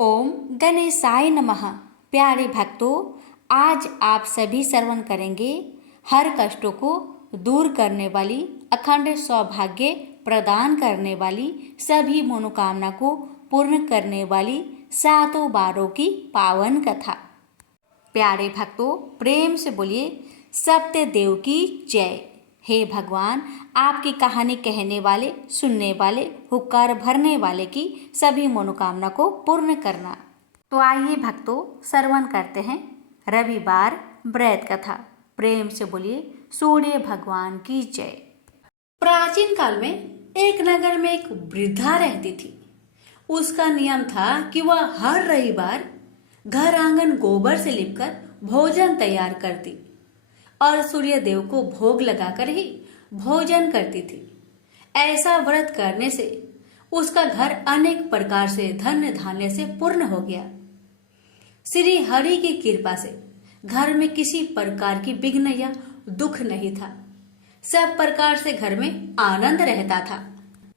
ओम गणेशाय नमः। प्यारे भक्तों, आज आप सभी श्रवण करेंगे हर कष्टों को दूर करने वाली, अखंड सौभाग्य प्रदान करने वाली, सभी मनोकामना को पूर्ण करने वाली सातों बारों की पावन कथा। प्यारे भक्तों, प्रेम से बोलिए सत्य देव की जय। हे भगवान, आपकी कहानी कहने वाले, सुनने वाले, हुक्कार भरने वाले की सभी मनोकामना को पूर्ण करना। तो आइए भक्तों, श्रवण करते हैं रविवार व्रत कथा। प्रेम से बोलिए सूर्य भगवान की जय। प्राचीन काल में एक नगर में एक वृद्धा रहती थी। उसका नियम था कि वह हर रविवार घर आंगन गोबर से लिपकर भोजन तैयार करती और सूर्य देव को भोग लगाकर ही भोजन करती थी। ऐसा व्रत करने से उसका घर अनेक प्रकार से धन्य धान्य से पूर्ण हो गया। श्री हरि की कृपा से घर में किसी प्रकार की विघ्न या दुख नहीं था। सब प्रकार से घर में आनंद रहता था।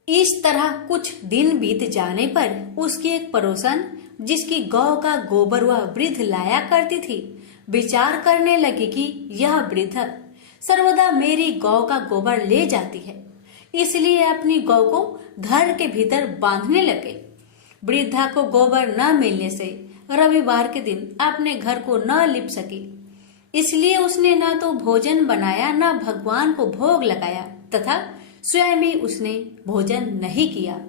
इस तरह कुछ दिन बीत जाने पर उसकी एक पड़ोसन, जिसकी गौ का गोबर वह वृद्ध लाया करती थी, विचार करने लगी कि यह वृद्ध सर्वदा मेरी गौ का गोबर ले जाती है, इसलिए अपनी गौ को घर के भीतर बांधने लगे। वृद्धा को गोबर न मिलने से रविवार के दिन अपने घर को न लिप सकी, इसलिए उसने न तो भोजन बनाया, न भगवान को भोग लगाया तथा स्वयं भी उसने भोजन नहीं किया।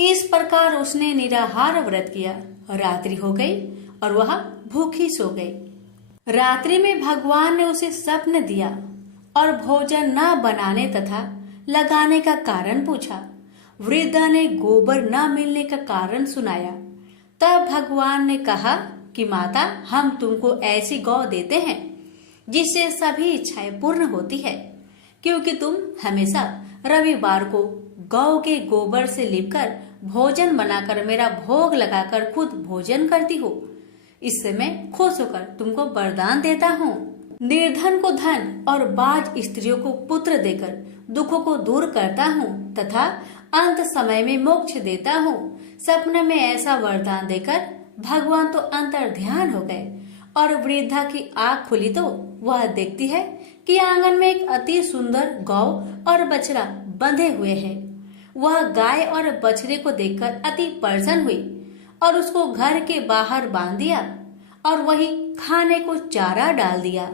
इस प्रकार उसने निराहार व्रत किया। रात्रि हो गई और वह भूखी सो गई। रात्रि में भगवान ने उसे स्वप्न दिया और भोजन न बनाने तथा लगाने का कारण पूछा। वृद्धा ने गोबर न मिलने का कारण सुनाया। तब भगवान ने कहा कि माता, हम तुमको ऐसी गौ देते हैं जिससे सभी इच्छाएं पूर्ण होती है, क्योंकि तुम हमेशा रविवार को गौ के गोबर से लिपकर भोजन बनाकर मेरा भोग लगाकर खुद भोजन करती हो। इससे मैं खुश होकर तुमको वरदान देता हूँ। निर्धन को धन और बाज स्त्रियों को पुत्र देकर दुखों को दूर करता हूँ तथा अंत समय में मोक्ष देता हूँ। सपने में ऐसा वरदान देकर भगवान तो अंतर्ध्यान हो गए और वृद्धा की आँख खुली तो वह देखती है कि आंगन में एक अति सुंदर गौ और बछड़ा बंधे हुए हैं। वह गाय और बछड़े को देखकर अति प्रसन्न हुई और उसको घर के बाहर बांध दिया और वही खाने को चारा डाल दिया।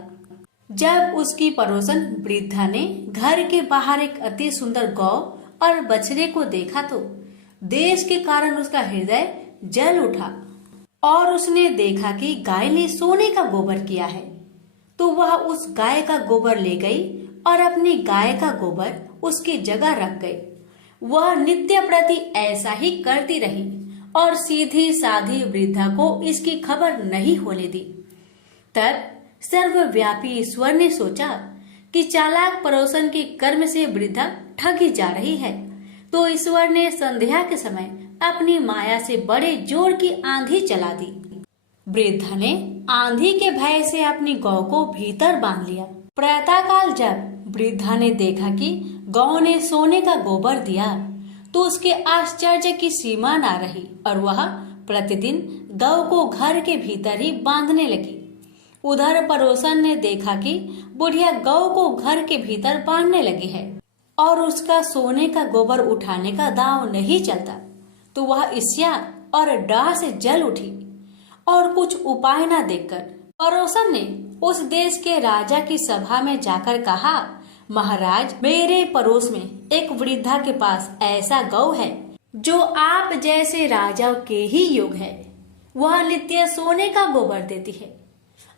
जब उसकी पड़ोसन वृद्धा ने घर के बाहर एक अति सुंदर गौ और बछड़े को देखा तो देश के कारण उसका हृदय जल उठा और उसने देखा कि गाय ने सोने का गोबर किया है, तो वह उस गाय का गोबर ले गई और अपनी गाय का गोबर उसकी जगह रख गई। वह नित्य प्रति ऐसा ही करती रही और सीधी साधी वृद्धा को इसकी खबर नहीं होने दी। तब सर्वव्यापी ईश्वर ने सोचा कि चालाक पड़ोसन के कर्म से वृद्धा ठगी जा रही है, तो ईश्वर ने संध्या के समय अपनी माया से बड़े जोर की आंधी चला दी। वृद्धा ने आंधी के भय से अपनी गौ को भीतर बांध लिया। प्रातःकाल जब वृद्धा ने देखा कि गौ ने सोने का गोबर दिया, तो उसके आश्चर्य की सीमा न रही और वह प्रतिदिन गौ को घर के भीतर ही बांधने लगी। उधर पड़ोसन ने देखा कि बुढ़िया गौ को घर के भीतर बांधने लगी है और उसका सोने का गोबर उठाने का दांव नहीं चलता, तो वह ईर्ष्या और डाह से जल उठी और कुछ उपाय न देखकर पड़ोसन ने उस देश के राजा की सभा में जाकर कहा, महाराज, मेरे पड़ोस में एक वृद्धा के पास ऐसा गौ है जो आप जैसे राजा के ही योग है। वह नित्य सोने का गोबर देती है।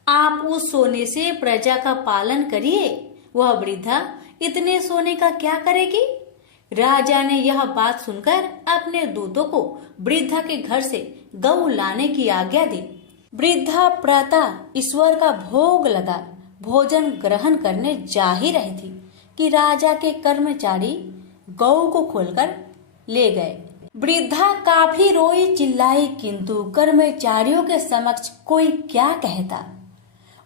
आप उस सोने से प्रजा का पालन करिए। वह वृद्धा इतने सोने का क्या करेगी? राजा ने यह बात सुनकर अपने दूतों को वृद्धा के घर से गौ लाने की आज्ञा दी। वृद्धा प्रातः ईश्वर का भोग लगा भोजन ग्रहण करने जा ही रही थी कि राजा के कर्मचारी गौ को खोलकर ले गए। वृद्धा काफी रोई चिल्लाई, किंतु कर्मचारियों के समक्ष कोई क्या कहता।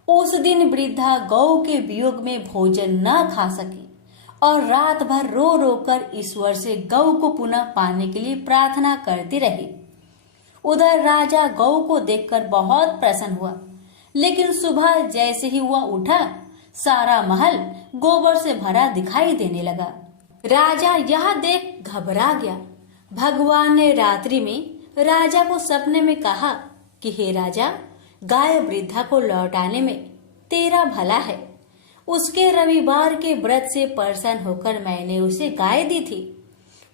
उस दिन वृद्धा गौ के वियोग में भोजन न खा सकी और रात भर रो रो कर ईश्वर से गौ को पुनः पाने के लिए प्रार्थना करती रही। उधर राजा गौ को देखकर बहुत प्रसन्न हुआ, लेकिन सुबह जैसे ही वह उठा, सारा महल गोबर से भरा दिखाई देने लगा। राजा यह देख घबरा गया। भगवान ने रात्रि में राजा को सपने में कहा कि हे राजा, गाय वृद्धा को लौटाने में तेरा भला है। उसके रविवार के व्रत से प्रसन्न होकर मैंने उसे गाय दी थी।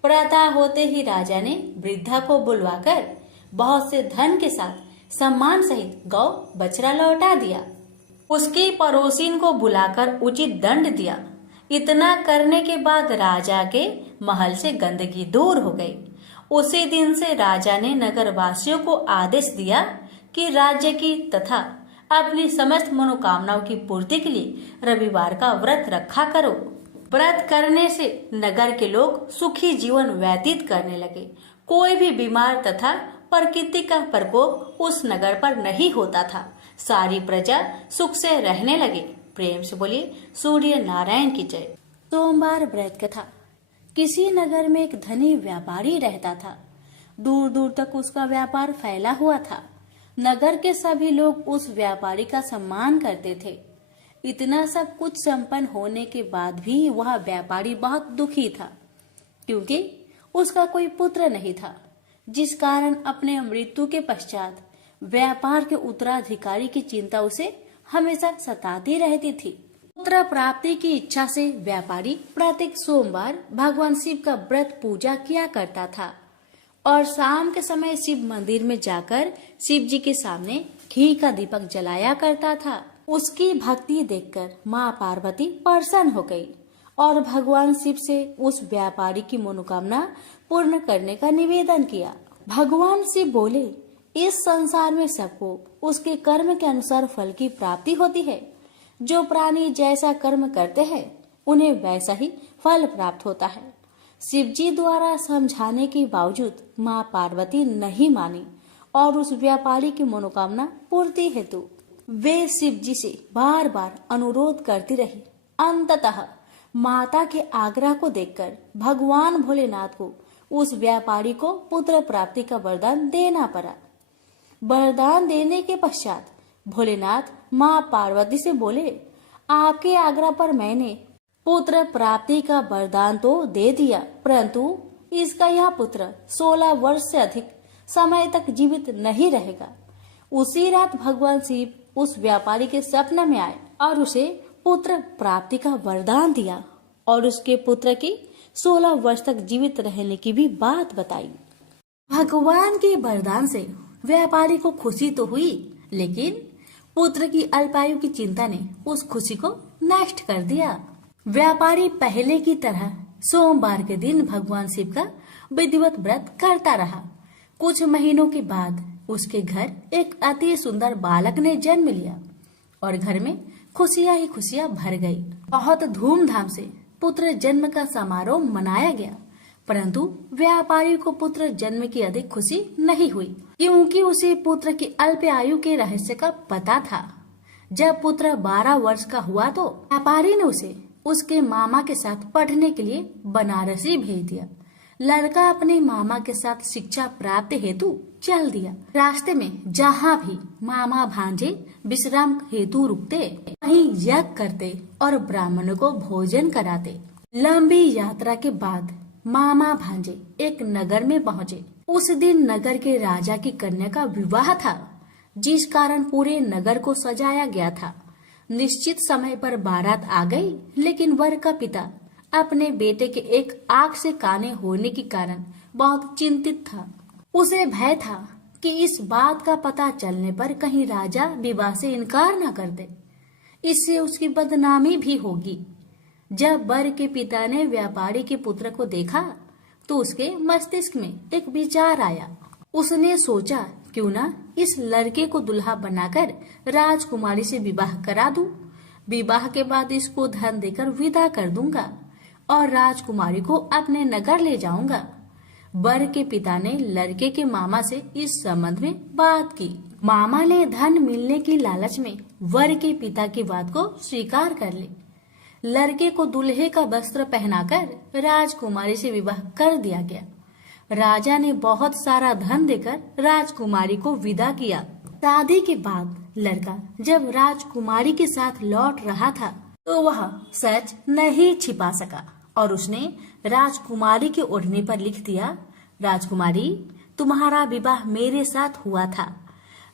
प्रातः होते ही राजा ने वृद्धा को बुलवाकर बहुत से धन के साथ सम्मान सहित गौ बछड़ा लौटा दिया। उसकी पड़ोसिन को बुलाकर उचित दंड दिया। इतना करने के बाद राजा के महल से गंदगी दूर हो गई। उसी दिन से राजा ने नगरवासियों को आदेश दिया कि राज्य की तथा अपनी समस्त मनोकामनाओं की पूर्ति के लिए रविवार का व्रत रखा करो। व्रत करने से नगर के लोग सुखी जीवन व्यतीत करने लगे। कोई भी बीमार तथा प्रकृति का प्रकोप उस नगर पर नहीं होता था। सारी प्रजा सुख से रहने लगे। प्रेम से बोलिए सूर्य नारायण की जय। सोमवार व्रत कथा। किसी नगर में एक धनी व्यापारी रहता था। दूर दूर तक उसका व्यापार फैला हुआ था। नगर के सभी लोग उस व्यापारी का सम्मान करते थे। इतना सब कुछ संपन्न होने के बाद भी वह व्यापारी बहुत दुखी था, क्योंकि उसका कोई पुत्र नहीं था, जिस कारण अपने मृत्यु के पश्चात व्यापार के उत्तराधिकारी की चिंता उसे हमेशा सताती रहती थी। पुत्र प्राप्ति की इच्छा से व्यापारी प्रत्येक सोमवार भगवान शिव का व्रत पूजा किया करता था और शाम के समय शिव मंदिर में जाकर शिव जी के सामने घी का दीपक जलाया करता था। उसकी भक्ति देखकर माँ पार्वती प्रसन्न हो गई और भगवान शिव से उस व्यापारी की मनोकामना पूर्ण करने का निवेदन किया। भगवान शिव बोले, इस संसार में सबको उसके कर्म के अनुसार फल की प्राप्ति होती है। जो प्राणी जैसा कर्म करते हैं उन्हें वैसा ही फल प्राप्त होता है। शिव जी द्वारा समझाने के बावजूद माँ पार्वती नहीं मानी और उस व्यापारी की मनोकामना पूर्ति हेतु वे शिव जी से बार बार अनुरोध करती रही। अंततः माता के आग्रह को देखकर भगवान भोलेनाथ को उस व्यापारी को पुत्र प्राप्ति का वरदान देना पड़ा। वरदान देने के पश्चात भोलेनाथ माँ पार्वती से बोले, आपके आग्रह पर मैंने पुत्र प्राप्ति का वरदान तो दे दिया, परंतु इसका यह पुत्र 16 वर्ष से अधिक समय तक जीवित नहीं रहेगा। उसी रात भगवान शिव उस व्यापारी के स्वप्न में आए और उसे पुत्र प्राप्ति का वरदान दिया और उसके पुत्र की 16 वर्ष तक जीवित रहने की भी बात बताई। भगवान के वरदान से व्यापारी को खुशी तो हुई, लेकिन पुत्र की अल्पायु की चिंता ने उस खुशी को नष्ट कर दिया। व्यापारी पहले की तरह सोमवार के दिन भगवान शिव का विधिवत व्रत करता रहा। कुछ महीनों के बाद उसके घर एक अति सुंदर बालक ने जन्म लिया और घर में खुशियां ही खुशियां भर गई। बहुत धूमधाम से पुत्र जन्म का समारोह मनाया गया, परंतु व्यापारी को पुत्र जन्म की अधिक खुशी नहीं हुई, क्योंकि उसे पुत्र की अल्प आयु के रहस्य का पता था। जब पुत्र 12 वर्ष का हुआ तो व्यापारी ने उसे उसके मामा के साथ पढ़ने के लिए बनारसी भेज दिया। लड़का अपने मामा के साथ शिक्षा प्राप्त हेतु चल दिया। रास्ते में जहाँ भी मामा भांजे विश्राम हेतु रुकते, वहीं यज्ञ करते और ब्राह्मणों को भोजन कराते। लंबी यात्रा के बाद मामा भांजे एक नगर में पहुँचे। उस दिन नगर के राजा की कन्या का विवाह था, जिस कारण पूरे नगर को सजाया गया था। निश्चित समय पर बारात आ गई, लेकिन वर का पिता अपने बेटे के एक आंख से काने होने के कारण बहुत चिंतित था। उसे भय था कि इस बात का पता चलने पर कहीं राजा विवाह से इनकार न कर दे, इससे उसकी बदनामी भी होगी। जब वर के पिता ने व्यापारी के पुत्र को देखा तो उसके मस्तिष्क में एक विचार आया। उसने सोचा, क्यों ना इस लड़के को दुल्हा बनाकर राजकुमारी से विवाह करा दूं। विवाह के बाद इसको धन देकर विदा कर दूंगा और राजकुमारी को अपने नगर ले जाऊंगा। वर के पिता ने लड़के के मामा से इस संबंध में बात की। मामा ने धन मिलने की लालच में वर के पिता की बात को स्वीकार कर ली। लड़के को दूल्हे का वस्त्र पहनाकर राजकुमारी से विवाह कर दिया गया। राजा ने बहुत सारा धन देकर राजकुमारी को विदा किया। शादी के बाद लड़का जब राजकुमारी के साथ लौट रहा था तो वह सच नहीं छिपा सका और उसने राजकुमारी के ओढ़ने पर लिख दिया, राजकुमारी, तुम्हारा विवाह मेरे साथ हुआ था।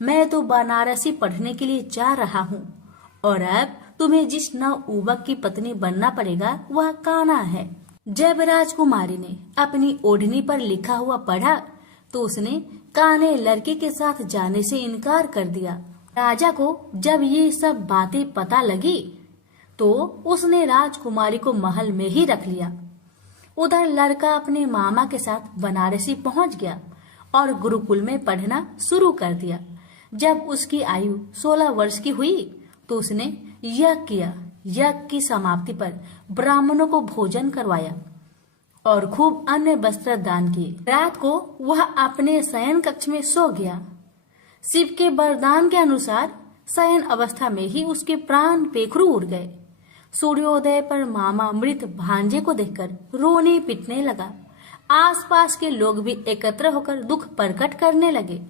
मैं तो बनारसी पढ़ने के लिए जा रहा हूँ और अब तुम्हें जिस नवयुवक की पत्नी बनना पड़ेगा वह कान्हा है। जब राजकुमारी ने अपनी ओढ़नी पर लिखा हुआ पढ़ा तो उसने कान्हे लड़के के साथ जाने से इनकार कर दिया। राजा को जब ये सब बातें पता लगी तो उसने राजकुमारी को महल में ही रख लिया। उधर लड़का अपने मामा के साथ बनारसी पहुंच गया और गुरुकुल में पढ़ना शुरू कर दिया। जब उसकी आयु 16 वर्ष की हुई तो उसने यज्ञ किया। यज्ञ की समाप्ति पर ब्राह्मणों को भोजन करवाया और खूब अन्य वस्त्र दान किए। रात को वह अपने शयन कक्ष में सो गया। शिव के वरदान के अनुसार शयन अवस्था में ही उसके प्राण पेखरू उड़ गए। सूर्योदय पर मामा मृत भांजे को देखकर रोने पिटने लगा। आसपास के लोग भी एकत्र होकर दुख प्रकट करने लगे।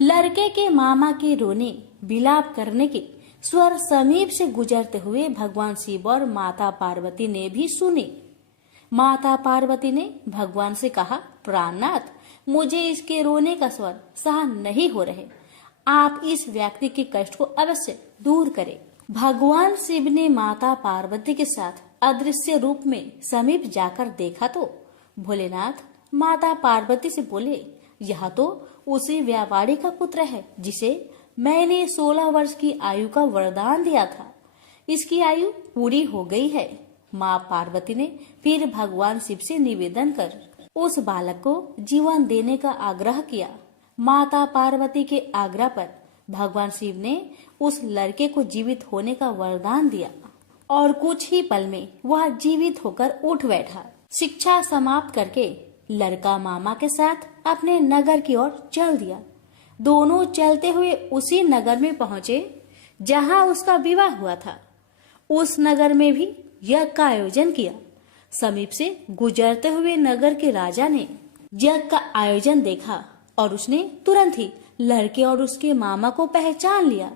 लड़के के मामा के रोने विलाप करने के स्वर समीप से गुजरते हुए भगवान शिव और माता पार्वती ने भी सुने। माता पार्वती ने भगवान से कहा, प्राणनाथ, मुझे इसके रोने का स्वर सहन नहीं हो रहे, आप इस व्यक्ति के कष्ट को अवश्य दूर करें। भगवान शिव ने माता पार्वती के साथ अदृश्य रूप में समीप जाकर देखा तो भोलेनाथ माता पार्वती से बोले, यह तो उसी व्यापारी का पुत्र है जिसे मैंने 16 वर्ष की आयु का वरदान दिया था। इसकी आयु पूरी हो गई है। माँ पार्वती ने फिर भगवान शिव से निवेदन कर उस बालक को जीवन देने का आग्रह किया। माता पार्वती के आग्रह पर भगवान शिव ने उस लड़के को जीवित होने का वरदान दिया और कुछ ही पल में वह जीवित होकर उठ बैठा। शिक्षा समाप्त करके लड़का मामा के साथ अपने नगर की ओर चल दिया। दोनों चलते हुए उसी नगर में पहुंचे जहां उसका विवाह हुआ था। उस नगर में भी यज्ञ का आयोजन किया। समीप से गुजरते हुए नगर के राजा ने यज्ञ का आयोजन देखा और उसने तुरंत ही लड़के और उसके मामा को पहचान लिया।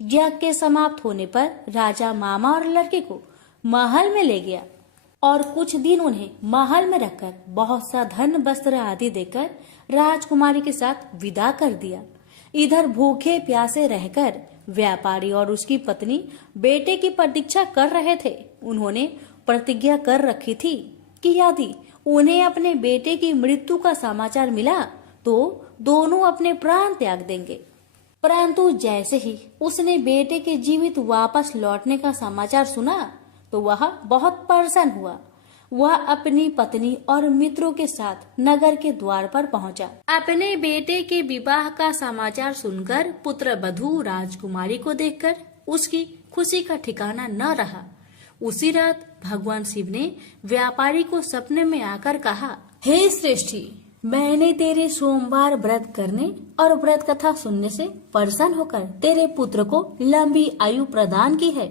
यज्ञ के समाप्त होने पर राजा मामा और लड़के को महल में ले गया और कुछ दिन उन्हें महल में रखकर बहुत सा धन वस्त्र आदि देकर राजकुमारी के साथ विदा कर दिया। इधर भूखे प्यासे रहकर व्यापारी और उसकी पत्नी बेटे की प्रतीक्षा कर रहे थे। उन्होंने प्रतिज्ञा कर रखी थी कि यदि उन्हें अपने बेटे की मृत्यु का समाचार मिला तो दोनों अपने प्राण त्याग देंगे। परंतु जैसे ही उसने बेटे के जीवित वापस लौटने का समाचार सुना तो वह बहुत परेशान हुआ। वह अपनी पत्नी और मित्रों के साथ नगर के द्वार पर पहुंचा। अपने बेटे के विवाह का समाचार सुनकर पुत्र वधू राजकुमारी को देखकर उसकी खुशी का ठिकाना न रहा। उसी रात भगवान शिव ने व्यापारी को सपने में आकर कहा, हे श्रेष्ठी, मैंने तेरे सोमवार व्रत करने और व्रत कथा सुनने से प्रसन्न होकर तेरे पुत्र को लंबी आयु प्रदान की है।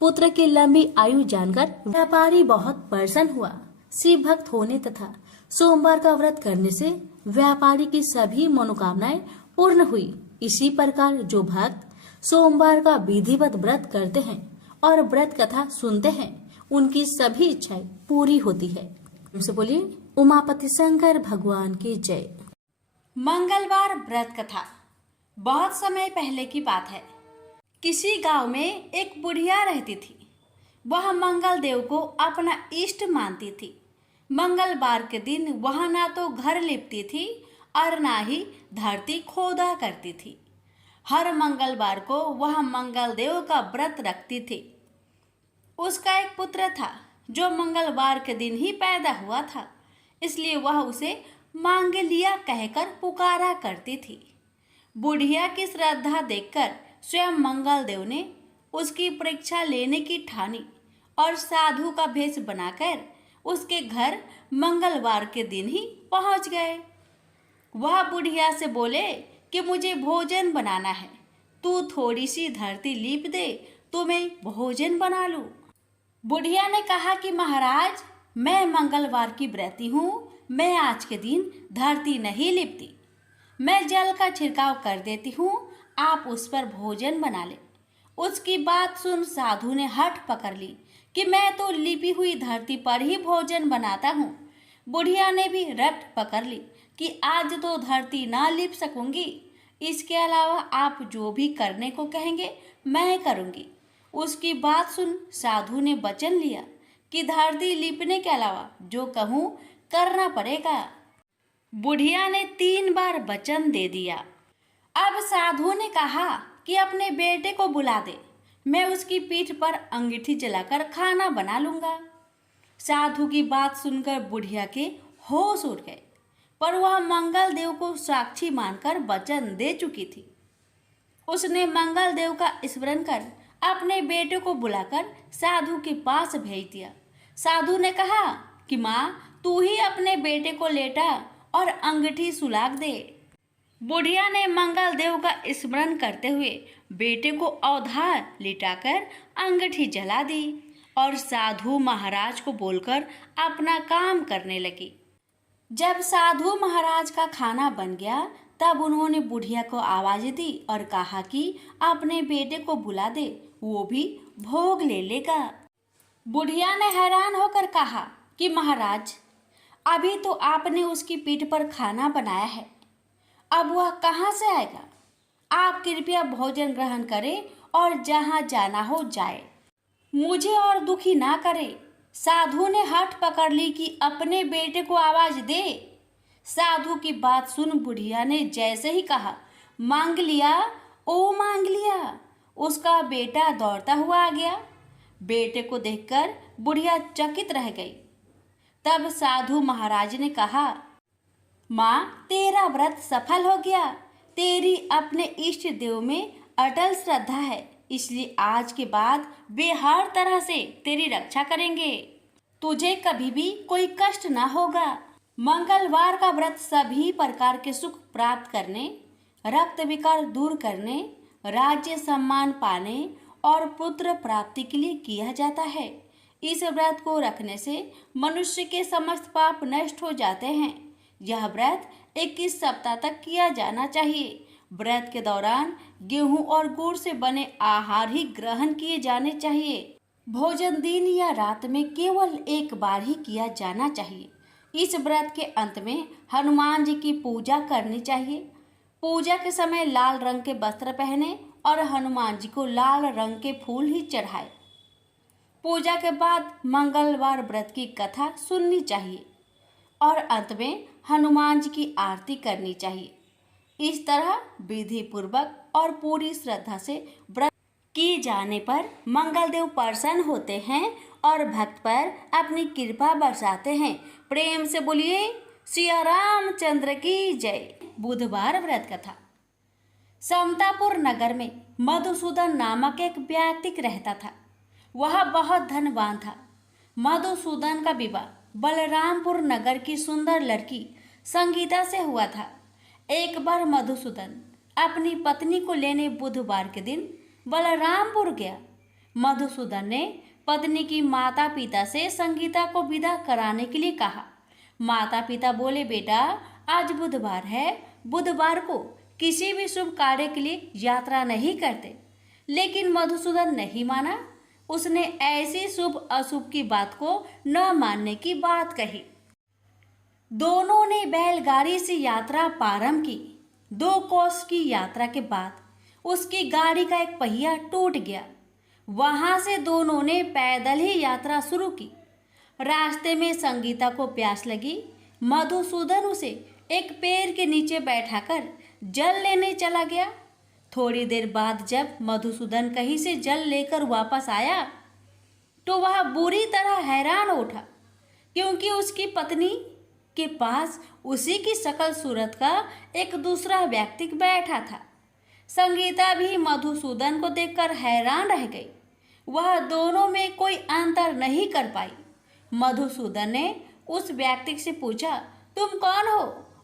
पुत्र की लंबी आयु जानकर व्यापारी बहुत प्रसन्न हुआ। शिव भक्त होने तथा सोमवार का व्रत करने से व्यापारी की सभी मनोकामनाएं पूर्ण हुई। इसी प्रकार जो भक्त सोमवार का विधिवत व्रत करते हैं और व्रत कथा सुनते हैं उनकी सभी इच्छाएं पूरी होती है। उनसे बोलिए उमापति शंकर भगवान की जय। मंगलवार व्रत कथा। बहुत समय पहले की बात है। किसी गांव में एक बुढ़िया रहती थी। वह मंगल देव को अपना इष्ट मानती थी। मंगलवार के दिन वह ना तो घर लिपती थी और ना ही धरती खोदा करती थी। हर मंगलवार को वह मंगल देव का व्रत रखती थी। उसका एक पुत्र था जो मंगलवार के दिन ही पैदा हुआ था, इसलिए वह उसे मांगलिया कहकर पुकारा करती थी। बुढ़िया की श्रद्धा देखकर स्वयं मंगल देव ने उसकी परीक्षा लेने की ठानी और साधु का भेष बनाकर उसके घर मंगलवार के दिन ही पहुंच गए। वह बुढ़िया से बोले कि मुझे भोजन बनाना है, तू थोड़ी सी धरती लीप दे तो मैं भोजन बना लूं। बुढ़िया ने कहा कि महाराज, मैं मंगलवार की व्रती हूँ, मैं आज के दिन धरती नहीं लिपती। मैं जल का छिड़काव कर देती हूँ, आप उस पर भोजन बना ले। उसकी बात सुन साधु ने हठ पकड़ ली कि मैं तो लिपी हुई धरती पर ही भोजन बनाता हूँ। बुढ़िया ने भी रट पकड़ ली कि आज तो धरती ना लिप सकूंगी, इसके अलावा आप जो भी करने को कहेंगे मैं करूंगी। उसकी बात सुन साधु ने वचन लिया कि धरती लिपने के अलावा जो कहूँ करना पड़ेगा। बुढ़िया ने 3 बार वचन दे दिया। अब साधु ने कहा कि अपने बेटे को बुला दे, मैं उसकी पीठ पर अंगीठी जलाकर खाना बना लूंगा। साधु की बात सुनकर बुढ़िया के होश उड़ गए, पर वह मंगल देव को साक्षी मानकर वचन दे चुकी थी। उसने मंगल देव का स्मरण कर अपने बेटे को बुलाकर साधु के पास भेज दिया। साधु ने कहा कि माँ, तू ही अपने बेटे को लेटा और अंगीठी सुलाग दे। बुढ़िया ने मंगल देव का स्मरण करते हुए बेटे को अवधार लिटाकर अंगीठी जला दी और साधु महाराज को बोलकर अपना काम करने लगी। जब साधु महाराज का खाना बन गया तब उन्होंने बुढ़िया को आवाज दी और कहा कि अपने बेटे को बुला दे, वो भी भोग ले लेगा। बुढ़िया ने हैरान होकर कहा कि महाराज, अभी तो आपने उसकी पीठ पर खाना बनाया है, अब वह कहाँ से आएगा? आप कृपया भोजन ग्रहण करें और जहाँ जाना हो जाए, मुझे और दुखी ना करे। साधु ने हठ पकड़ ली कि अपने बेटे को आवाज दे। साधु की बात सुन बुढ़िया ने जैसे ही कहा, मांग लिया, ओ मांग लिया, उसका बेटा दौड़ता हुआ आ गया। बेटे को देखकर बुढ़िया चकित रह गई। तब साधु महाराज ने कहा, माँ, तेरा व्रत सफल हो गया, तेरी अपने इष्ट देव में अटल श्रद्धा है, इसलिए आज के बाद वे हर तरह से तेरी रक्षा करेंगे, तुझे कभी भी कोई कष्ट ना होगा। मंगलवार का व्रत सभी प्रकार के सुख प्राप्त करने, रक्त विकार दूर करने, राज्य सम्मान पाने और पुत्र प्राप्ति के लिए किया जाता है। इस व्रत को रखने से मनुष्य के समस्त पाप नष्ट हो जाते हैं। यह व्रत 21 सप्ताह तक किया जाना चाहिए। व्रत के दौरान गेहूं और गुड़ से बने आहार ही ग्रहण किए जाने चाहिए। भोजन दिन या रात में केवल एक बार ही किया जाना चाहिए। इस व्रत के अंत में हनुमान जी की पूजा करनी चाहिए। पूजा के समय लाल रंग के वस्त्र पहने और हनुमान जी को लाल रंग के फूल ही चढ़ाए। पूजा के बाद मंगलवार व्रत की कथा सुननी चाहिए और अंत में हनुमान जी की आरती करनी चाहिए। इस तरह विधि पूर्वक और पूरी श्रद्धा से व्रत किए जाने पर मंगल देव प्रसन्न होते हैं और भक्त पर अपनी कृपा बरसाते हैं। प्रेम से बोलिए सिया रामचंद्र की जय। बुधवार व्रत कथा। समतापुर नगर में मधुसूदन नामक एक व्यक्ति रहता था। वह बहुत धनवान था। मधुसूदन का विवाह बलरामपुर नगर की सुंदर लड़की संगीता से हुआ था। एक बार मधुसूदन अपनी पत्नी को लेने बुधवार के दिन बलरामपुर गया। मधुसूदन ने पत्नी की माता पिता से संगीता को विदा कराने के लिए कहा। माता पिता बोले, बेटा आज बुधवार है, बुधवार को किसी भी शुभ कार्य के लिए यात्रा नहीं करते। लेकिन मधुसूदन नहीं माना। उसने ऐसी शुभ अशुभ की बात को न मानने की बात कही। दोनों ने बैलगाड़ी से यात्रा प्रारंभ की। 2 कोस की यात्रा के बाद उसकी गाड़ी का एक पहिया टूट गया। वहां से दोनों ने पैदल ही यात्रा शुरू की। रास्ते में संगीता को प्यास लगी। मधुसूदन उसे एक पेड़ के नीचे बैठाकर जल लेने चला गया। थोड़ी देर बाद जब मधुसूदन कहीं से जल लेकर वापस आया तो वह बुरी तरह हैरान हो उठा, क्योंकि उसकी पत्नी के पास उसी की शकल सूरत का एक दूसरा व्यक्ति बैठा था। संगीता भी मधुसूदन को देखकर हैरान रह गई। वह दोनों में कोई अंतर नहीं कर पाई। मधुसूदन ने उस व्यक्ति से पूछा, तुम कौन हो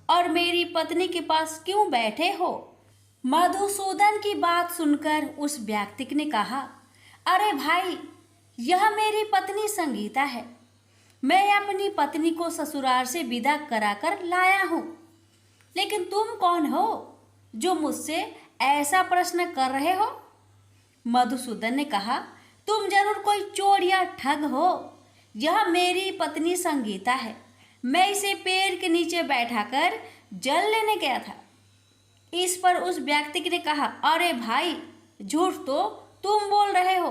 और मेरी पत्नी के पास क्यों बैठे हो? मधुसूदन की बात सुनकर उस व्यक्ति ने कहा, अरे भाई, यह मेरी पत्नी संगीता है। मैं अपनी पत्नी को ससुराल से विदा कराकर लाया हूँ, लेकिन तुम कौन हो जो मुझसे ऐसा प्रश्न कर रहे हो? मधुसूदन ने कहा, तुम जरूर कोई चोर या ठग हो। यह मेरी पत्नी संगीता है। मैं इसे पेड़ के नीचे बैठाकर जल लेने गया था। इस पर उस व्यक्ति ने कहा, अरे भाई, झूठ तो तुम बोल रहे हो।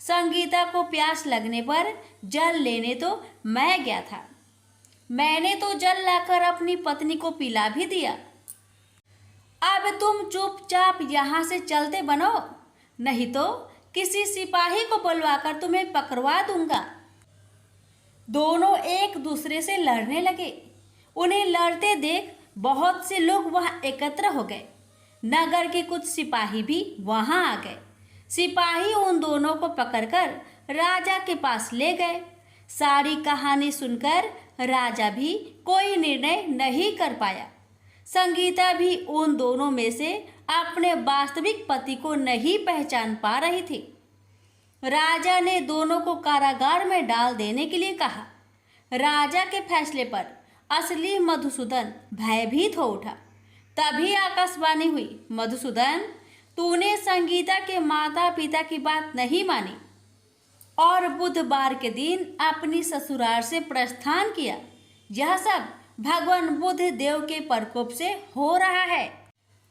संगीता को प्यास लगने पर जल लेने तो मैं गया था। मैंने तो जल लाकर अपनी पत्नी को पिला भी दिया। अब तुम चुपचाप यहाँ से चलते बनो, नहीं तो किसी सिपाही को बुलवाकर तुम्हें पकड़वा दूंगा। दोनों एक दूसरे से लड़ने लगे। उन्हें लड़ते देख बहुत से लोग वहां एकत्र हो गए। नगर के कुछ सिपाही भी वहां आ गए। सिपाही उन दोनों को पकड़कर राजा के पास ले गए। सारी कहानी सुनकर राजा भी कोई निर्णय नहीं कर पाया। संगीता भी उन दोनों में से अपने वास्तविक पति को नहीं पहचान पा रही थी। राजा ने दोनों को कारागार में डाल देने के लिए कहा। राजा के फैसले पर असली मधुसूदन भयभीत हो उठा। तभी आकाशवाणी हुई, मधुसूदन, तूने संगीता के माता पिता की बात नहीं मानी और बुधवार के दिन अपनी ससुराल से प्रस्थान किया। यह सब भगवान बुद्ध देव के प्रकोप से हो रहा है।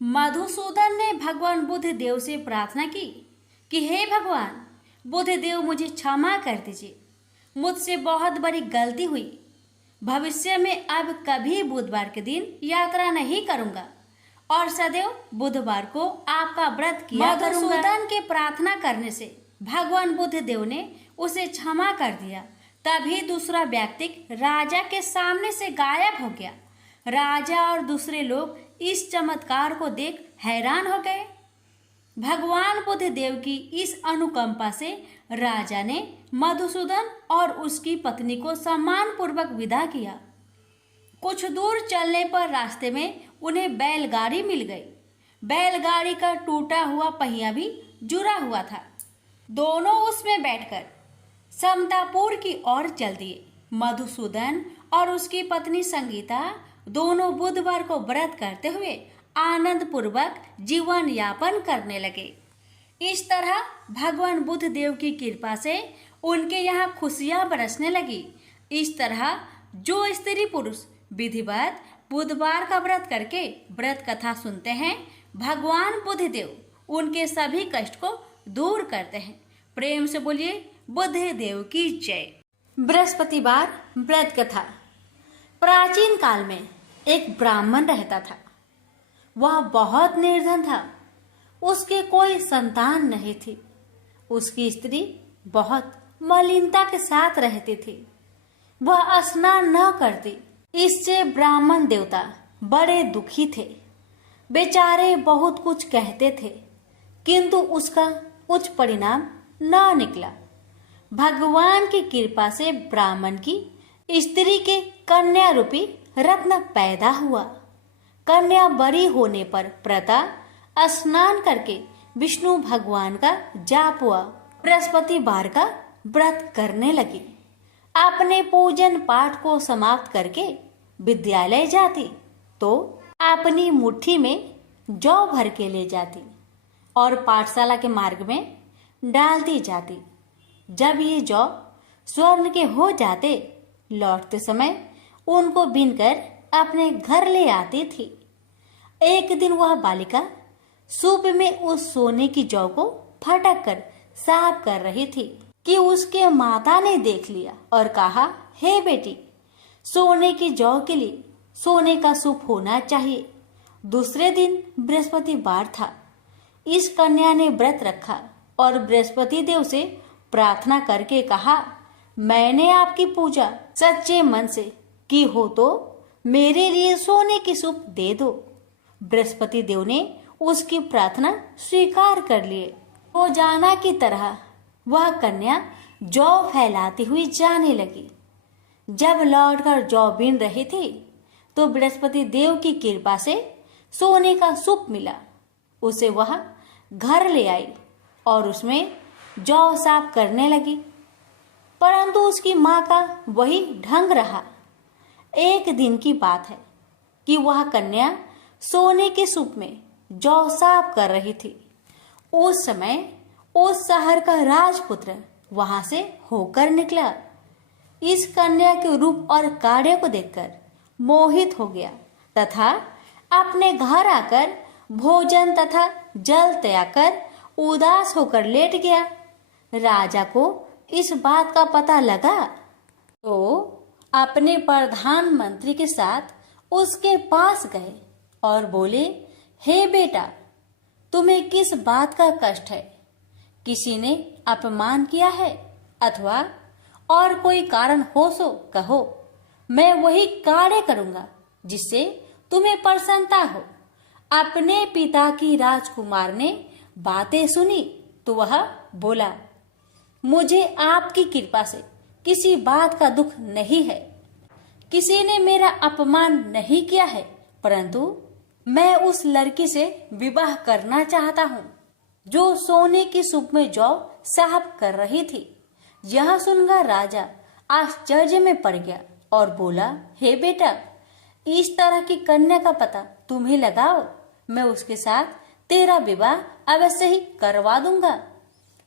मधुसूदन ने भगवान बुद्ध देव से प्रार्थना की कि हे भगवान बुद्ध देव, मुझे क्षमा कर दीजिए। मुझसे बहुत बड़ी गलती हुई। भविष्य में अब कभी बुधवार के दिन यात्रा नहीं करूंगा और सदैव बुधवार को आपका व्रत किया करूंगा। मधुसूदन के प्रार्थना करने से भगवान बुद्ध देव ने उसे क्षमा कर दिया। तभी दूसरा व्यक्ति राजा के सामने से गायब हो गया। राजा और दूसरे लोग इस चमत्कार को देख हैरान हो गए। भगवान बुद्ध देव की इस अनुकंपा से राजा ने मधुसूदन और उसकी पत्नी को सम्मानपूर्वक विदा किया। कुछ दूर चलने पर रास्ते में उन्हें बैलगाड़ी मिल गई। बैलगाड़ी का टूटा हुआ पहिया भी जुड़ा हुआ था। दोनों उसमें बैठकर समतापुर की ओर चल दिए। मधुसूदन और उसकी पत्नी संगीता दोनों बुधवार को व्रत करते हुए आनंद पूर्वक जीवन यापन करने लगे। इस तरह भगवान बुद्ध देव की कृपा से उनके यहाँ खुशियाँ बरसने लगी। इस तरह जो स्त्री पुरुष विधिवत बुधवार का व्रत करके व्रत कथा सुनते हैं, भगवान बुद्ध देव उनके सभी कष्ट को दूर करते हैं। प्रेम से बोलिए बुद्ध देव की जय। बृहस्पतिवार व्रत कथा। प्राचीन काल में एक ब्राह्मण रहता था। वह बहुत निर्धन था। उसके कोई संतान नहीं थी। उसकी स्त्री बहुत मलिनता के साथ रहती थी। वह स्नान न करती। इससे ब्राह्मण देवता बड़े दुखी थे। बेचारे बहुत कुछ कहते थे, किंतु उसका कुछ परिणाम न निकला। भगवान की कृपा से ब्राह्मण की स्त्री के कन्या रूपी रत्न पैदा हुआ। कन्या बड़ी होने पर प्रता स्नान करके विष्णु भगवान का जाप हुआ। बृहस्पतिवार का व्रत करने लगी। अपने पूजन पाठ को समाप्त करके विद्यालय जाती तो अपनी मुट्ठी में जौ भर के ले जाती और पाठशाला के मार्ग में डालती जाती। जब ये जौ स्वर्ण के हो जाते, लौटते समय उनको बीनकर अपने घर ले आती थी। एक दिन वह बालिका सूप में उस सोने की जौ को फटक कर साफ कर रही थी कि उसके माता ने देख लिया और कहा, हे बेटी, सोने की जौ के लिए सोने का सूप होना चाहिए। दूसरे दिन बृहस्पतिवार था। इस कन्या ने व्रत रखा और बृहस्पति देव से प्रार्थना करके कहा, मैंने आपकी पूजा सच्चे मन से की हो तो मेरे लिए सोने की सूप दे दो। बृहस्पति देव ने उसकी प्रार्थना स्वीकार कर लिए। रोजाना की तरह वह कन्या जौ फैलाती हुई जाने लगी। जब लौटकर जौ बीन रही थी तो बृहस्पति देव की कृपा से सोने का सूप मिला। उसे वह घर ले आई और उसमें जौ साफ करने लगी। परंतु उसकी माँ का वही ढंग रहा। एक दिन की बात है कि वह कन्या सोने के सूप में जौ साफ कर रही थी। उस समय उस शहर का राजपुत्र वहां से होकर निकला। इस कन्या के रूप और कार्य को देखकर मोहित हो गया तथा अपने घर आकर भोजन तथा जल त्याग कर उदास होकर लेट गया। राजा को इस बात का पता लगा तो अपने प्रधानमंत्री के साथ उसके पास गए और बोले, हे बेटा, तुम्हें किस बात का कष्ट है? किसी ने अपमान किया है अथवा और कोई कारण हो सो कहो, मैं वही कार्य करूंगा जिससे तुम्हें प्रसन्नता हो। अपने पिता की राजकुमार ने बातें सुनी तो वह बोला, मुझे आपकी कृपा से किसी बात का दुख नहीं है। किसी ने मेरा अपमान नहीं किया है, परंतु मैं उस लड़की से विवाह करना चाहता हूँ जो सोने की सूप में जौ साफ कर रही थी। यह सुनकर राजा आश्चर्य में पड़ गया और बोला, हे बेटा, इस तरह की कन्या का पता तुम्हें लगाओ, मैं उसके साथ तेरा विवाह अवश्य ही करवा दूंगा।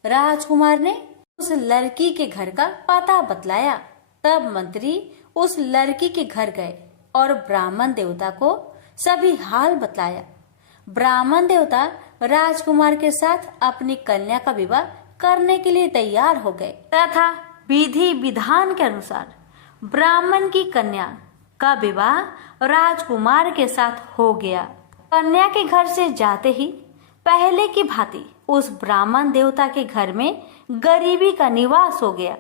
राजकुमार ने उस लड़की के घर का पता बतलाया। तब मंत्री उस लड़की के घर गए और ब्राह्मण देवता को सभी हाल बतलाया। ब्राह्मण देवता राजकुमार के साथ अपनी कन्या का विवाह करने के लिए तैयार हो गए तथा विधि विधान के अनुसार ब्राह्मण की कन्या का विवाह राजकुमार के साथ हो गया। कन्या के घर से जाते ही पहले की भांति उस ब्राह्मण देवता के घर में गरीबी का निवास हो गया।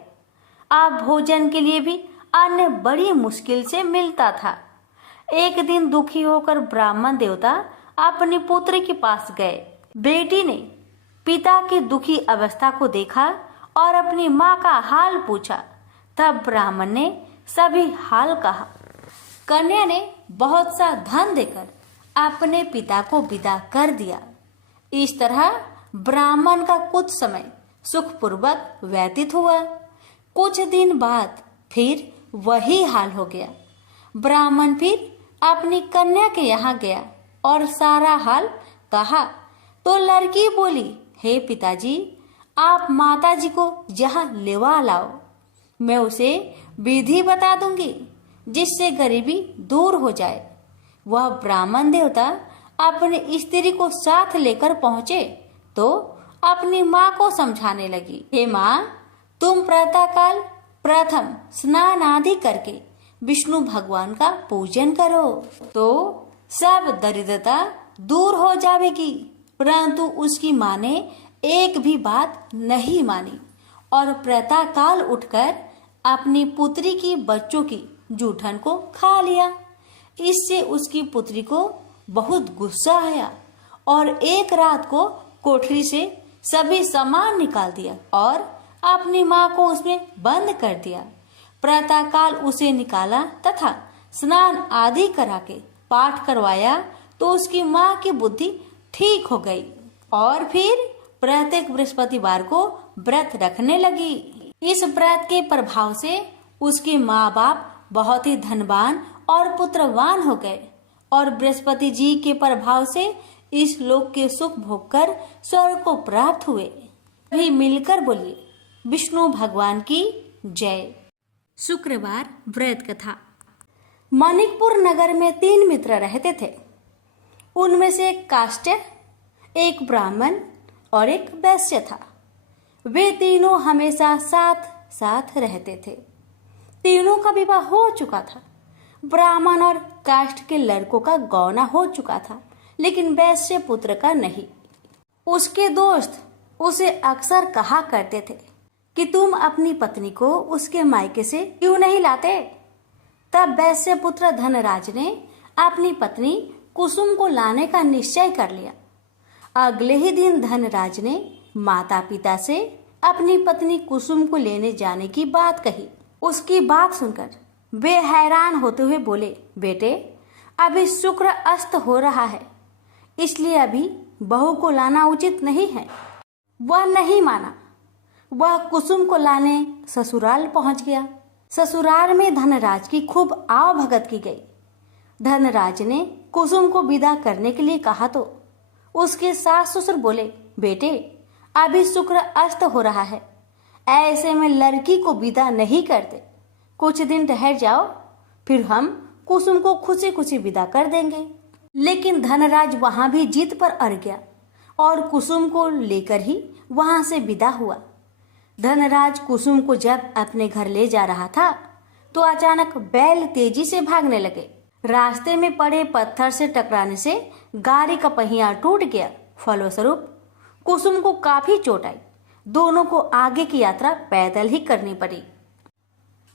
अब भोजन के लिए भी अन्न बड़ी मुश्किल से मिलता था। एक दिन दुखी होकर ब्राह्मण देवता अपनी पुत्र के पास गए। बेटी ने पिता की दुखी अवस्था को देखा और अपनी माँ का हाल पूछा। तब ब्राह्मण ने सभी हाल कहा। कन्या ने बहुत सा धन देकर अपने पिता को विदा कर दिया। इस तरह ब्राह्मण का कुछ समय सुखपूर्वक व्यतीत हुआ। कुछ दिन बाद फिर वही हाल हो गया। ब्राह्मण फिर अपनी कन्या के यहाँ गया और सारा हाल कहा तो लड़की बोली, हे पिताजी, आप माताजी को यहाँ लेवा लाओ, मैं उसे विधि बता दूंगी जिससे गरीबी दूर हो जाए। वह ब्राह्मण देवता अपनी स्त्री को साथ लेकर पहुंचे तो अपनी माँ को समझाने लगी, हे माँ, तुम प्रातःकाल प्रथम स्नान आदि करके विष्णु भगवान का पूजन करो तो सब दरिद्रता दूर हो जाएगी। परंतु उसकी माँ ने एक भी बात नहीं मानी और प्रातःकाल उठकर अपनी पुत्री की बच्चों की जूठन को खा लिया। इससे उसकी पुत्री को बहुत गुस्सा आया और एक रात को कोठरी से सभी सामान निकाल दिया और अपनी माँ को उसमें बंद कर दिया। प्रातःकाल उसे निकाला तथा स्नान आदि करा के पाठ करवाया तो उसकी माँ की बुद्धि ठीक हो गई और फिर प्रत्येक बृहस्पतिवार को व्रत रखने लगी। इस व्रत के प्रभाव से उसके माँ बाप बहुत ही धनवान और पुत्रवान हो गए और बृहस्पति जी के प्रभाव से इस लोक के सुख भोग कर स्वर्ग को प्राप्त हुए। भी मिलकर बोलिए, विष्णु भगवान की जय। शुक्रवार व्रत कथा। मानिकपुर नगर में 3 मित्र रहते थे। उनमें से एक काष्ट, एक ब्राह्मण और एक वैश्य था। वे तीनों हमेशा साथ साथ रहते थे। तीनों का विवाह हो चुका था। ब्राह्मण और काष्ट के लड़कों का गौना हो चुका था, लेकिन वैश्य पुत्र का नहीं। उसके दोस्त उसे अक्सर कहा करते थे कि तुम अपनी पत्नी को उसके मायके से क्यों नहीं लाते। तब वैश्य पुत्र धनराज ने अपनी पत्नी कुसुम को लाने का निश्चय कर लिया। अगले ही दिन धनराज ने माता पिता से अपनी पत्नी कुसुम को लेने जाने की बात कही। उसकी बात सुनकर वे हैरान होते हुए बोले, बेटे, अभी शुक्र अस्त हो रहा है, इसलिए अभी बहू को लाना उचित नहीं है। वह नहीं माना। वह कुसुम को लाने ससुराल पहुंच गया। ससुराल में धनराज की खूब आवभगत की गई। धनराज ने कुसुम को विदा करने के लिए कहा तो उसके सास ससुर बोले, बेटे अभी शुक्र अस्त हो रहा है, ऐसे में लड़की को विदा नहीं करते, कुछ दिन ठहर जाओ, फिर हम कुसुम को खुशी खुशी विदा कर देंगे। लेकिन धनराज वहां भी जीत पर अड़ गया और कुसुम को लेकर ही वहां से विदा हुआ। धनराज कुसुम को जब अपने घर ले जा रहा था तो अचानक बैल तेजी से भागने लगे। रास्ते में पड़े पत्थर से टकराने से गाड़ी का पहिया टूट गया। फलस्वरूप कुसुम को काफी चोट आई। दोनों को आगे की यात्रा पैदल ही करनी पड़ी।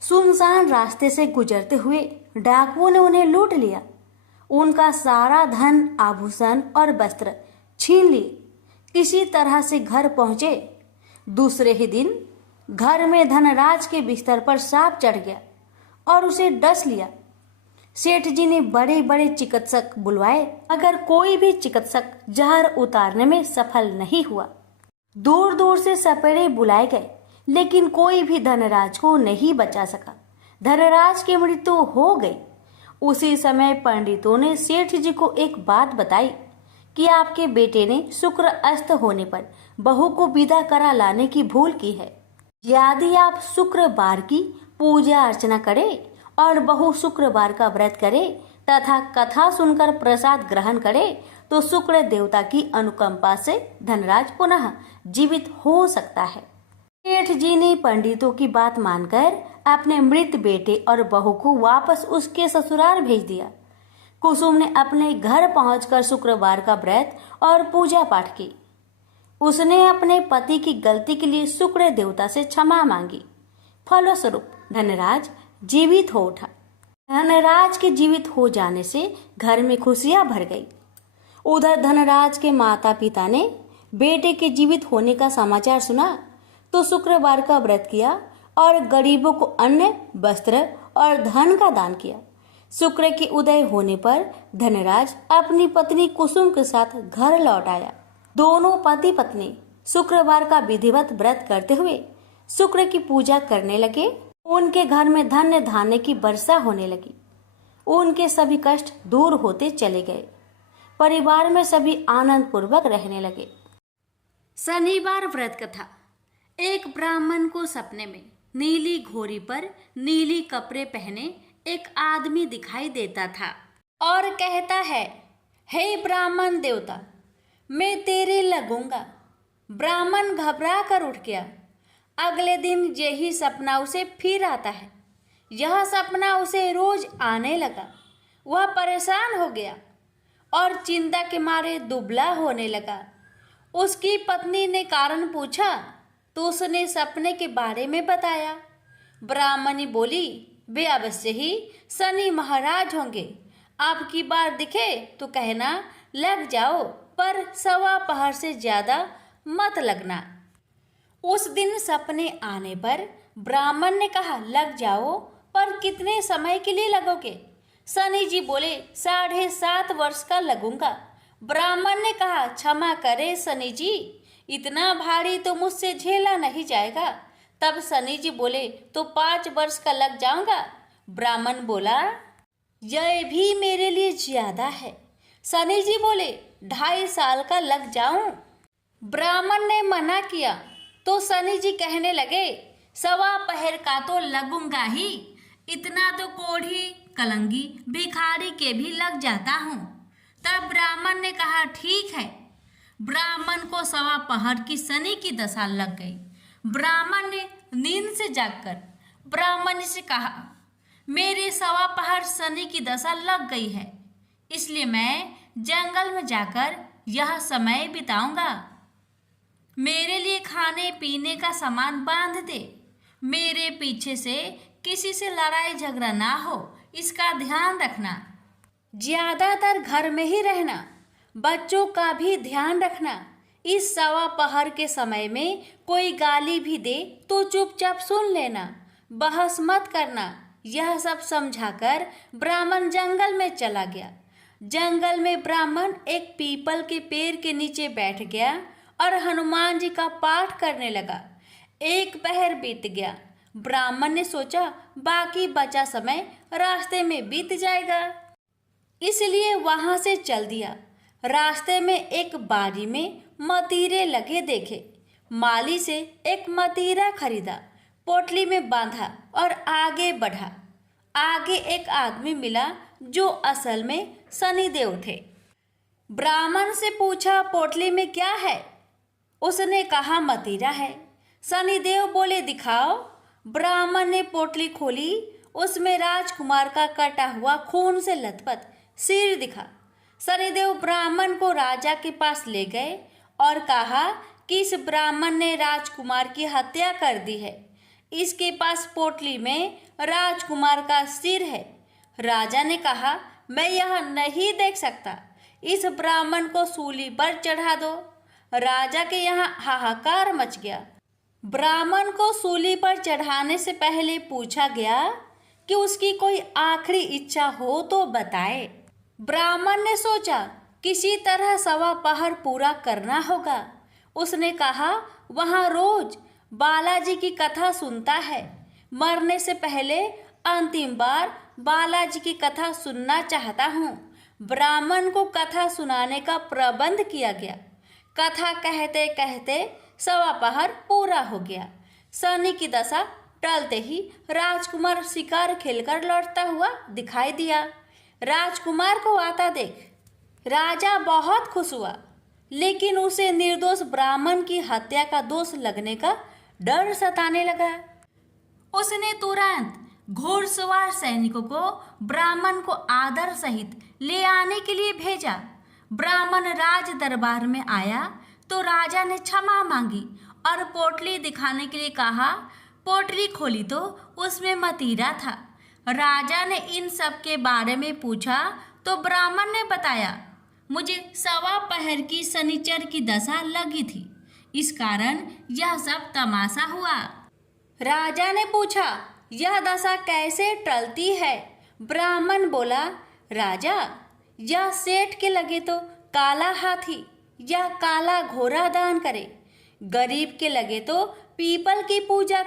सुनसान रास्ते से गुजरते हुए डाकुओं ने उन्हें लूट लिया। उनका सारा धन, आभूषण और वस्त्र छीन लिए। किसी तरह से घर पहुंचे। दूसरे ही दिन घर में धनराज के बिस्तर पर सांप चढ़ गया और उसे डस लिया। सेठ जी ने बड़े बड़े चिकित्सक बुलवाए, मगर कोई भी चिकित्सक जहर उतारने में सफल नहीं हुआ। दूर दूर से सपेरे बुलाए गए, लेकिन कोई भी धनराज को नहीं बचा सका। धनराज की मृत्यु हो गई। उसी समय पंडितों ने सेठ जी को एक बात बताई कि आपके बेटे ने शुक्र अस्त होने पर बहू को विदा करा लाने की भूल की है। यदि आप शुक्रवार की पूजा अर्चना करें और बहू शुक्रवार का व्रत करे तथा कथा सुनकर प्रसाद ग्रहण करे तो शुक्र देवता की अनुकंपा से धनराज पुनः जीवित हो सकता है। सेठ जी ने पंडितों की बात मानकर अपने मृत बेटे और बहू को वापस उसके ससुराल भेज दिया। कुसुम ने अपने घर पहुंचकर शुक्रवार का व्रत और पूजा पाठ की। उसने अपने पति की गलती के लिए शुक्र देवता से क्षमा मांगी। फलस्वरूप धनराज जीवित हो उठा। धनराज के जीवित हो जाने से घर में खुशियां भर गई। उधर धनराज के माता पिता ने बेटे के जीवित होने का समाचार सुना तो शुक्रवार का व्रत किया और गरीबों को अन्न, वस्त्र और धन का दान किया। शुक्र के उदय होने पर धनराज अपनी पत्नी कुसुम के साथ घर लौट आया। दोनों पति पत्नी शुक्रवार का विधिवत व्रत करते हुए शुक्र की पूजा करने लगे। उनके घर में धन्य धान्य की वर्षा होने लगी। उनके सभी कष्ट दूर होते चले गए। परिवार में सभी आनंद पूर्वक रहने लगे। शनिवार व्रत कथा। एक ब्राह्मण को सपने में नीली घोड़ी पर नीली कपड़े पहने एक आदमी दिखाई देता था और कहता है, हे ब्राह्मण देवता, मैं तेरे लगूंगा। ब्राह्मण घबरा कर उठ गया। अगले दिन यही सपना उसे फिर आता है। यह सपना उसे रोज आने लगा। वह परेशान हो गया और चिंता के मारे दुबला होने लगा। उसकी पत्नी ने कारण पूछा तो उसने सपने के बारे में बताया। ब्राह्मणी बोली, वे अवश्य ही शनि महाराज होंगे। आपकी बार दिखे तो कहना लग जाओ, पर सवा पहर से ज्यादा मत लगना। उस दिन सपने आने पर ब्राह्मण ने कहा, लग जाओ, पर कितने समय के लिए लगोगे? शनि जी बोले, 7.5 वर्ष का लगूंगा। ब्राह्मण ने कहा, क्षमा करे शनि जी, इतना भारी तो मुझसे झेला नहीं जाएगा। तब शनि जी बोले, तो 5 वर्ष का लग जाऊंगा। ब्राह्मण बोला, यह भी मेरे लिए ज्यादा है। शनि जी बोले, 2.5 साल का लग जाऊं। ब्राह्मण ने मना किया तो शनि जी कहने लगे, सवा पहर का तो लगूंगा ही, इतना तो कोढ़ी, कलंगी, भिखारी के भी लग जाता हूँ। तब ब्राह्मण ने कहा, ठीक है। ब्राह्मण को सवा पहर की शनि की दशा लग गई। ब्राह्मण ने नींद से जागकर ब्राह्मण से कहा, मेरे सवा पहर शनि की दशा लग गई है, इसलिए मैं जंगल में जाकर यह समय बिताऊंगा। मेरे लिए खाने पीने का सामान बांध दे। मेरे पीछे से किसी से लड़ाई झगड़ा ना हो, इसका ध्यान रखना। ज्यादातर घर में ही रहना। बच्चों का भी ध्यान रखना। इस सवा पहर के समय में कोई गाली भी दे तो चुपचाप सुन लेना, बहस मत करना। यह सब समझाकर ब्राह्मण जंगल में चला गया। जंगल में ब्राह्मण एक पीपल के पेड़ के नीचे बैठ गया और हनुमान जी का पाठ करने लगा। एक पहर बीत गया। ब्राह्मण ने सोचा बाकी बचा समय रास्ते में बीत जाएगा, इसलिए वहां से चल दिया। रास्ते में एक बारी में मतीरे लगे देखे। माली से एक मतीरा खरीदा, पोटली में बांधा और आगे बढ़ा। आगे एक आदमी मिला जो असल में शनिदेव थे। ब्राह्मण से पूछा, पोटली में क्या है? उसने कहा, मतीरा है। शनिदेव बोले, दिखाओ। ब्राह्मण ने पोटली खोली। उसमें राजकुमार का कटा हुआ खून से लथपथ सिर दिखा। शनिदेव ब्राह्मण को राजा के पास ले गए और कहा कि इस ब्राह्मण ने राजकुमार की हत्या कर दी है। इसके पास पोटली में राजकुमार का सिर है। राजा ने कहा, मैं यह नहीं देख सकता, इस ब्राह्मण को सूली पर चढ़ा दो। राजा के यहाँ हाहाकार मच गया। ब्राह्मण को सूली पर चढ़ाने से पहले पूछा गया कि उसकी कोई आखिरी इच्छा हो तो बताए। ब्राह्मण ने सोचा किसी तरह 1.25 पहर पूरा करना होगा। उसने कहा, वहाँ रोज बालाजी की कथा सुनता है। मरने से पहले अंतिम बार बालाजी की कथा सुनना चाहता हूँ। ब्राह्मण को कथा सुनाने का प्रबंध किया गया। कथा कहते कहते 1.25 पहर पूरा हो गया। शनि की दशा टलते ही राजकुमार शिकार खेलकर लौटता हुआ दिखाई दिया। राजकुमार को आता देख राजा बहुत खुश हुआ, लेकिन उसे निर्दोष ब्राह्मण की हत्या का दोष लगने का डर सताने लगा। उसने तुरंत घुड़सवार सैनिकों को ब्राह्मण को आदर सहित ले आने के लिए भेजा। ब्राह्मण राज दरबार में आया तो राजा ने क्षमा मांगी और पोटली दिखाने के लिए कहा। पोटली खोली तो उसमें मतीरा था। राजा ने इन सब के बारे में पूछा तो ब्राह्मण ने बताया, मुझे 1.25 पहर की शनिचर की दशा लगी थी, इस कारण यह सब तमाशा हुआ। राजा ने पूछा, यह दशा कैसे टलती है? ब्राह्मण बोला, राजा, यह सेठ के लगे तो काला हाथी या काला घोड़ा दान करे, गरीब के लगे तो पीपल की पूजा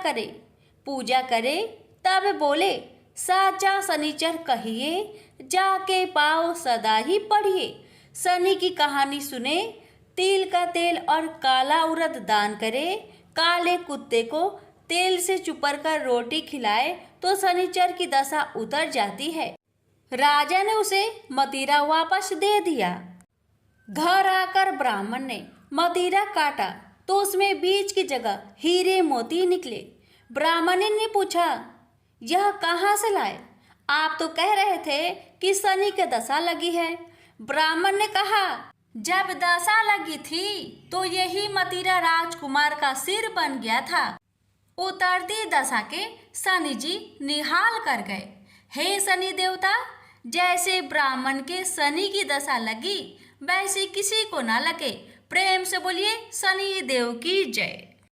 करे तब बोले, साचा शनिचर कहिए, जाके पाओ सदा ही पढ़िए। शनि की कहानी सुने, तिल का तेल और काला उड़द दान करे, काले कुत्ते को तेल से चुपर कर रोटी खिलाए तो शनिचर की दशा उतर जाती है। राजा ने उसे मतीरा वापस दे दिया। घर आकर ब्राह्मण ने मतीरा काटा तो उसमें बीज की जगह हीरे मोती निकले। ब्राह्मण ने पूछा, यह कहाँ से लाए? आप तो कह रहे थे कि शनि की दशा लगी है। ब्राह्मण ने कहा, जब दशा लगी थी तो यही मतीरा राजकुमार का सिर बन गया था। उतरती दशा के शनि जी निहाल कर गए। हे शनि देवता, जैसे ब्राह्मण के शनि की दशा लगी वैसे किसी को ना लगे। प्रेम से बोलिए शनि देव की जय।